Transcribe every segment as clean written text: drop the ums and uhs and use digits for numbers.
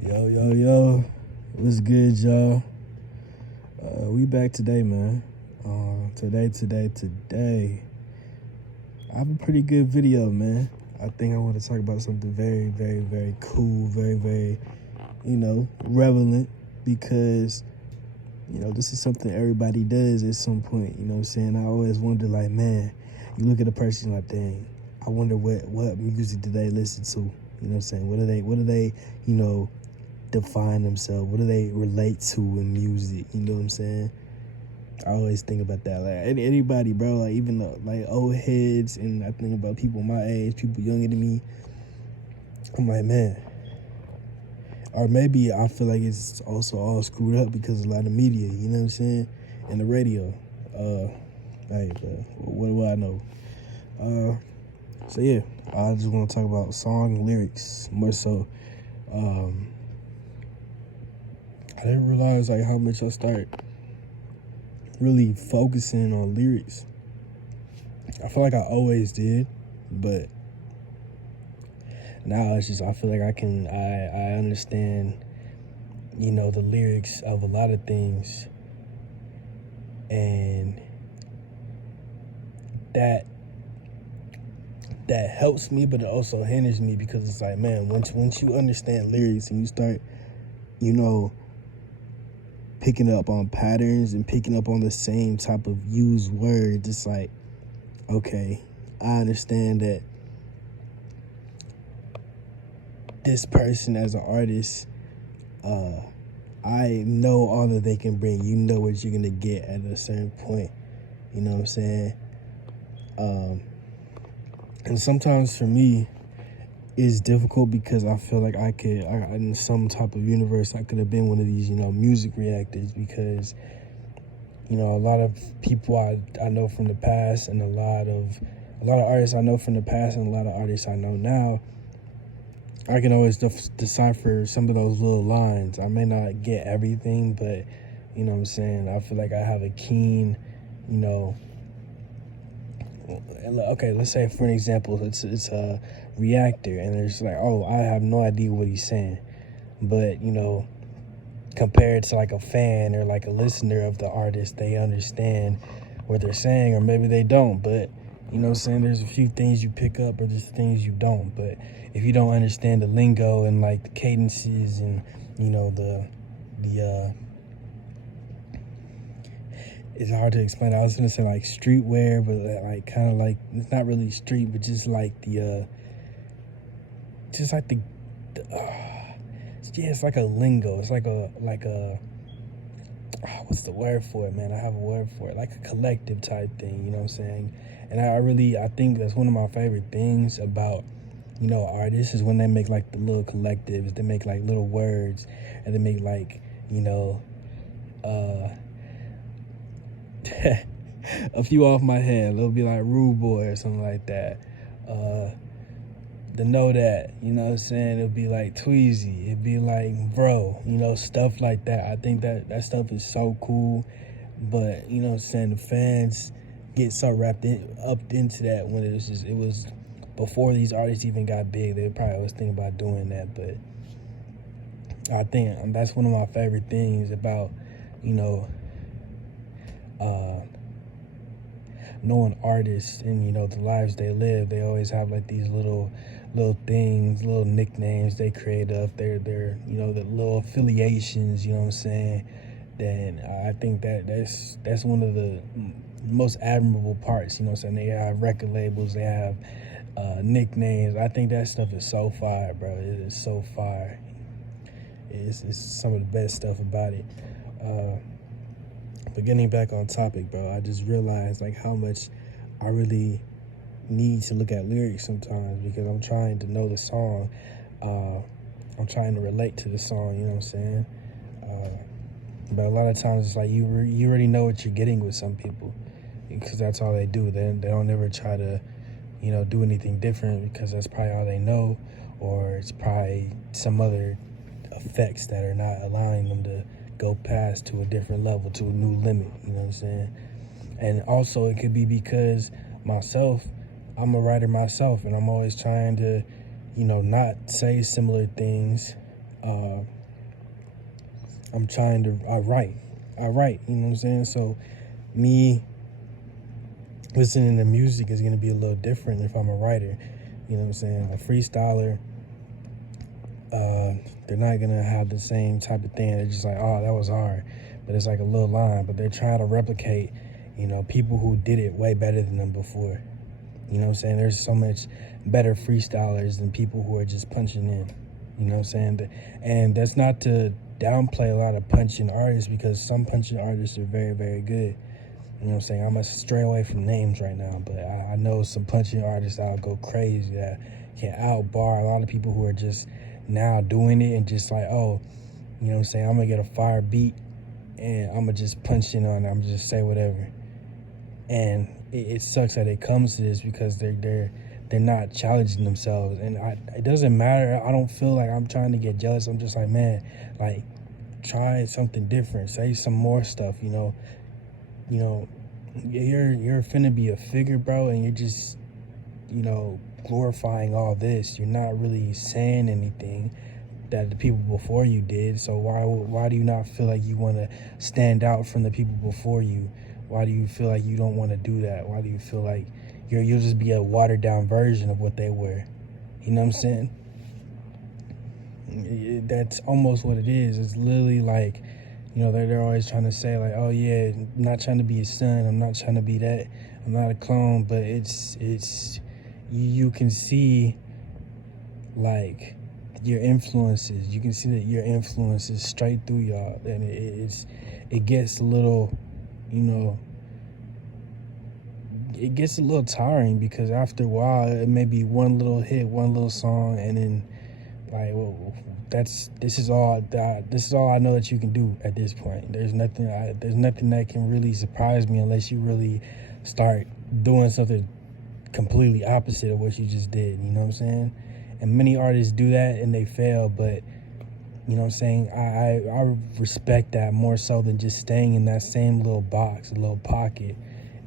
Yo, what's good, y'all? We back today, man. Today. I have a pretty good video, man. I think I want to talk about something very, very, very cool, very, very, relevant, because, this is something everybody does at some point, you know what I'm saying? I always wonder, like, man, you look at a person like, dang, I wonder what music do they listen to, you know what I'm saying? What do they, define themselves? What do they relate to in music? You know what I'm saying? I always think about that. Like anybody, bro. Like even like old heads, and I think about people my age, people younger than me. I'm like, man. Or maybe I feel like it's also all screwed up because of a lot of media. You know what I'm saying? And the radio. What do I know? So yeah, I just want to talk about song lyrics more so. I didn't realize like how much I start really focusing on lyrics. I feel like I always did, but now it's just I feel like I understand, the lyrics of a lot of things, and that helps me, but it also hinders me because it's like, man, once you understand lyrics and you start, picking up on patterns and picking up on the same type of used words, it's like, okay, I understand that this person as an artist, I know all that they can bring. You know what you're gonna get at a certain point. You know what I'm saying? And sometimes for me, it's difficult because I feel like I in some type of universe, I could have been one of these, music reactors, because, a lot of people I know from the past, and a lot of artists I know from the past, and a lot of artists I know now, I can always decipher some of those little lines. I may not get everything, but, you know what I'm saying? I feel like I have a keen, okay, let's say for an example, it's a reactor, and it's like, oh, I have no idea what he's saying, but compared to like a fan or like a listener of the artist, they understand what they're saying, or maybe they don't, but you know what I'm saying, there's a few things you pick up, or there's things you don't. But if you don't understand the lingo and like the cadences and it's hard to explain. I was gonna say like streetwear, but like kind of like, it's not really street, but just like the it's like a lingo. It's like a what's the word for it, man? I have a word for it, like a collective type thing. You know what I'm saying? And I think that's one of my favorite things about artists, is when they make like the little collectives. They make like little words, and they make like a few off my head. It'll be like Rude Boy or something like that. The Know That, you know what I'm saying? It'll be like Tweezy. It'd be like Bro, stuff like that. I think that stuff is so cool. But, you know what I'm saying, the fans get so up into that when it was before these artists even got big. They probably was thinking about doing that. But I think that's one of my favorite things about, knowing artists and the lives they live. They always have like these little things, little nicknames they create up their the little affiliations, you know what I'm saying. Then I think that's one of the most admirable parts, you know what I'm saying. They have record labels, they have nicknames. I think that stuff is so fire, bro. It is so fire. It's some of the best stuff about it. But getting back on topic, bro, I just realized like how much I really need to look at lyrics sometimes, because I'm trying to know the song. I'm trying to relate to the song, you know what I'm saying? But a lot of times it's like you already know what you're getting with some people, because that's all they do. They don't ever try to, do anything different, because that's probably all they know, or it's probably some other effects that are not allowing them to go past to a different level, to a new limit, you know what I'm saying? And also it could be because I'm a writer myself, and I'm always trying to, not say similar things, Uh, I write, you know what I'm saying? So me listening to music is going to be a little different if I'm a writer, you know what I'm saying? A freestyler, they're not going to have the same type of thing. They're just like, oh, that was hard. But it's like a little line, but they're trying to replicate, people who did it way better than them before. You know what I'm saying? There's so much better freestylers than people who are just punching in. You know what I'm saying? And that's not to downplay a lot of punching artists, because some punching artists are very, very good. You know what I'm saying? I'm going to stray away from names right now, but I know some punching artists that'll go crazy, that can outbar a lot of people who are just now doing it and just like, oh, you know what I'm saying? I'm going to get a fire beat and I'm going to just punch in on it. I'm going to just say whatever. And it sucks that it comes to this, because they're not challenging themselves. And it doesn't matter. I don't feel like I'm trying to get jealous. I'm just like, man, like, try something different. Say some more stuff, you're finna be a figure, bro, and you're just, glorifying all this. You're not really saying anything that the people before you did. So why do you not feel like you want to stand out from the people before you? Why do you feel like you don't want to do that? Why do you feel like you'll just be a watered down version of what they were? You know what I'm saying? That's almost what it is. It's literally like, they're always trying to say like, oh yeah, I'm not trying to be a son, I'm not trying to be that, I'm not a clone, but it's you can see like your influences. You can see that your influences straight through y'all, and it gets a little, it gets a little tiring, because after a while it may be one little hit, one little song, and then like, well, this is all I know that you can do at this point. There's nothing that can really surprise me unless you really start doing something completely opposite of what you just did. You know what I'm saying? And many artists do that and they fail, but you know what I'm saying? I respect that more so than just staying in that same little box, a little pocket,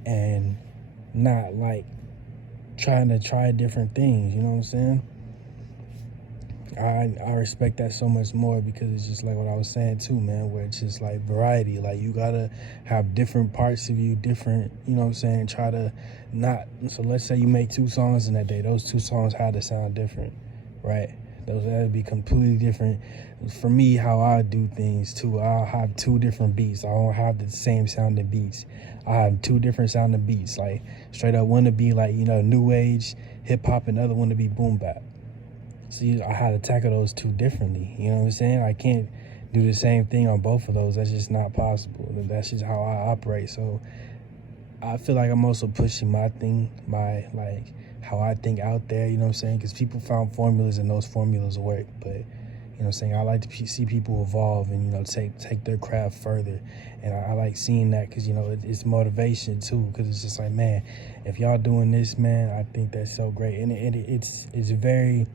and not like trying to try different things. You know what I'm saying? I respect that so much more, because it's just like what I was saying too, man, where it's just like variety. Like, you gotta have different parts of you, different, you know what I'm saying? Try to not, so let's say you make 2 songs in that day. Those 2 songs had to sound different, right? Those had to be completely different. For me, how I do things too, I'll have 2 different beats. I don't have the same sounding beats. I have 2 different sounding beats. Like, straight up, one to be like, new age hip hop, and the other one to be boom bap. So I had to tackle those 2 differently. You know what I'm saying? I can't do the same thing on both of those. That's just not possible. That's just how I operate. So I feel like I'm also pushing my thing, like how I think out there, you know what I'm saying? Because people found formulas and those formulas work. But, you know what I'm saying? I like to see people evolve and, take their craft further. And I like seeing that, because, it's motivation too. Because it's just like, man, if y'all doing this, man, I think that's so great. And it's very...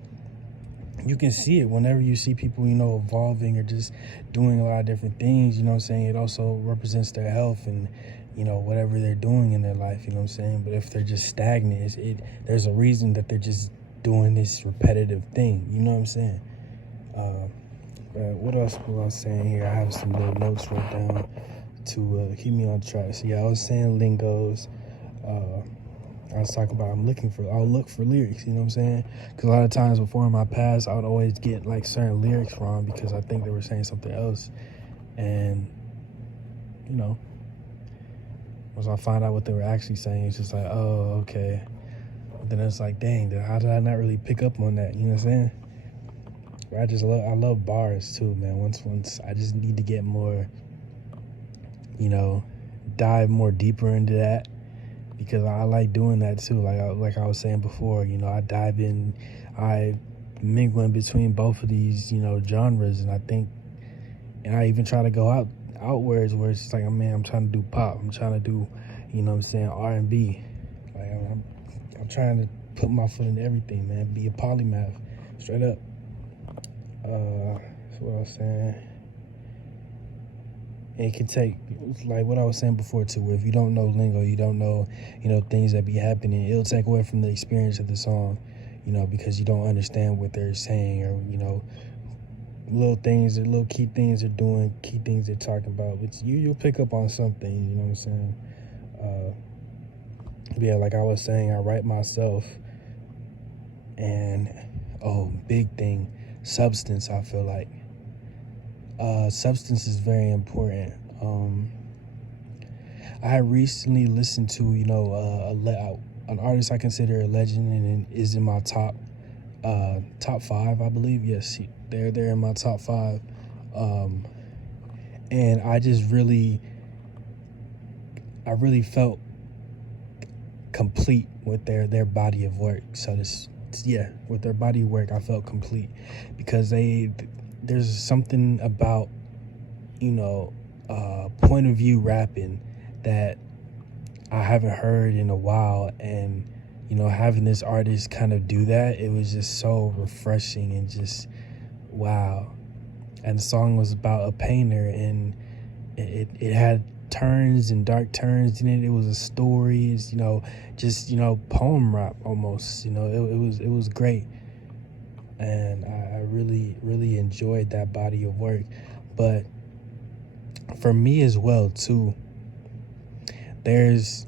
You can see it whenever you see people, evolving or just doing a lot of different things, you know what I'm saying? It also represents their health and, whatever they're doing in their life, you know what I'm saying? But if they're just stagnant, there's a reason that they're just doing this repetitive thing, you know what I'm saying? What else was I saying here? I have some little notes wrote down to keep me on track. So yeah, I was saying lingos. I was talking about I'll look for lyrics, you know what I'm saying? Because a lot of times before in my past, I would always get like certain lyrics wrong because I think they were saying something else. And, once I find out what they were actually saying, it's just like, oh, okay. But then it's like, dang, how did I not really pick up on that? You know what I'm saying? I love bars too, man. Once I just need to get more, dive more deeper into that. Because I like doing that too. Like I was saying before, I dive in, I mingle in between both of these, genres, and I even try to go outwards where it's just like, man, I'm trying to do pop, I'm trying to do, R&B. Like I'm trying to put my foot in everything, man. Be a polymath, straight up. That's what I was saying. It can take, like what I was saying before too, where if you don't know lingo, you don't know, things that be happening, it'll take away from the experience of the song, because you don't understand what they're saying, or, little things, the little key things they're doing, key things they're talking about. Which you'll pick up on something. You know what I'm saying? Yeah, like I was saying, I write myself, and big thing, substance. I feel like substance is very important. I recently listened to an artist I consider a legend and is in my top five, I believe. Yes, they're in my top five, and I really felt complete with their body of work. So with their body of work, I felt complete because there's something about point of view rapping that I haven't heard in a while, and having this artist kind of do that, it was just so refreshing and just wow. And the song was about a painter, and it had turns and dark turns in it. It was a story. It's just poem rap almost. It was great, and I really enjoyed that body of work. But for me as well too, there's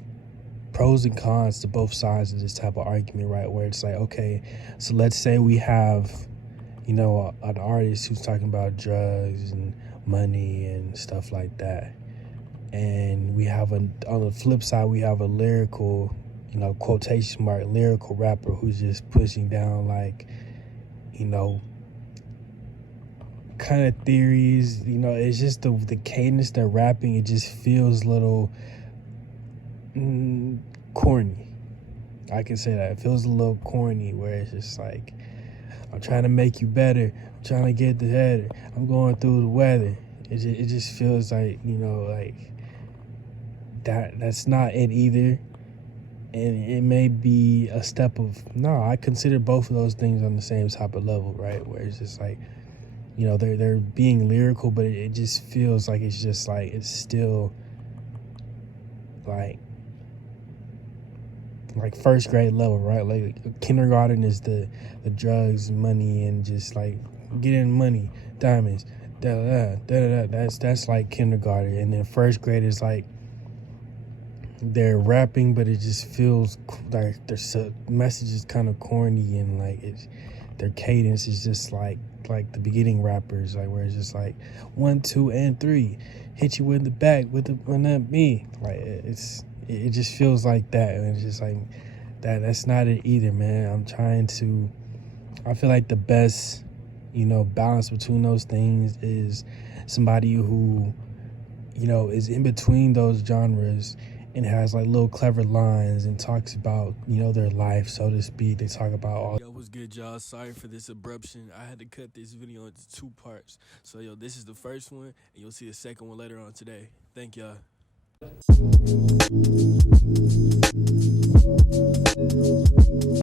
pros and cons to both sides of this type of argument, right? Where it's like, okay, so let's say we have an artist who's talking about drugs and money and stuff like that, and we have on the flip side, we have a lyrical, quotation mark, lyrical rapper who's just pushing down like kind of theories. It's just the cadence they're rapping, it just feels a little corny. I can say that. It feels a little corny, where it's just like, I'm trying to make you better, I'm trying to get the header, I'm going through the weather. It just feels like, like that's not it either. And it may be a step of, no, I consider both of those things on the same type of level, right? Where it's just like, they're being lyrical, but it just feels like it's just like, it's still like first grade level, right? Like kindergarten is the drugs, money, and just like getting money, diamonds, da da da da. That's like kindergarten, and then first grade is like they're rapping, but it just feels like their message is kind of corny, and like their cadence is just like the beginning rappers, like where it's just like 1, 2, and 3, hit you in the back with the one up me, like it just feels like that, and it's just like that's not it either, man. I feel like the best balance between those things is somebody who is in between those genres and has like little clever lines and talks about their life, so to speak. They talk about all. Yo, what's good, y'all? Sorry for this abruption. I had to cut this video into 2 parts. So this is the first one, and you'll see the second one later on today. Thank y'all.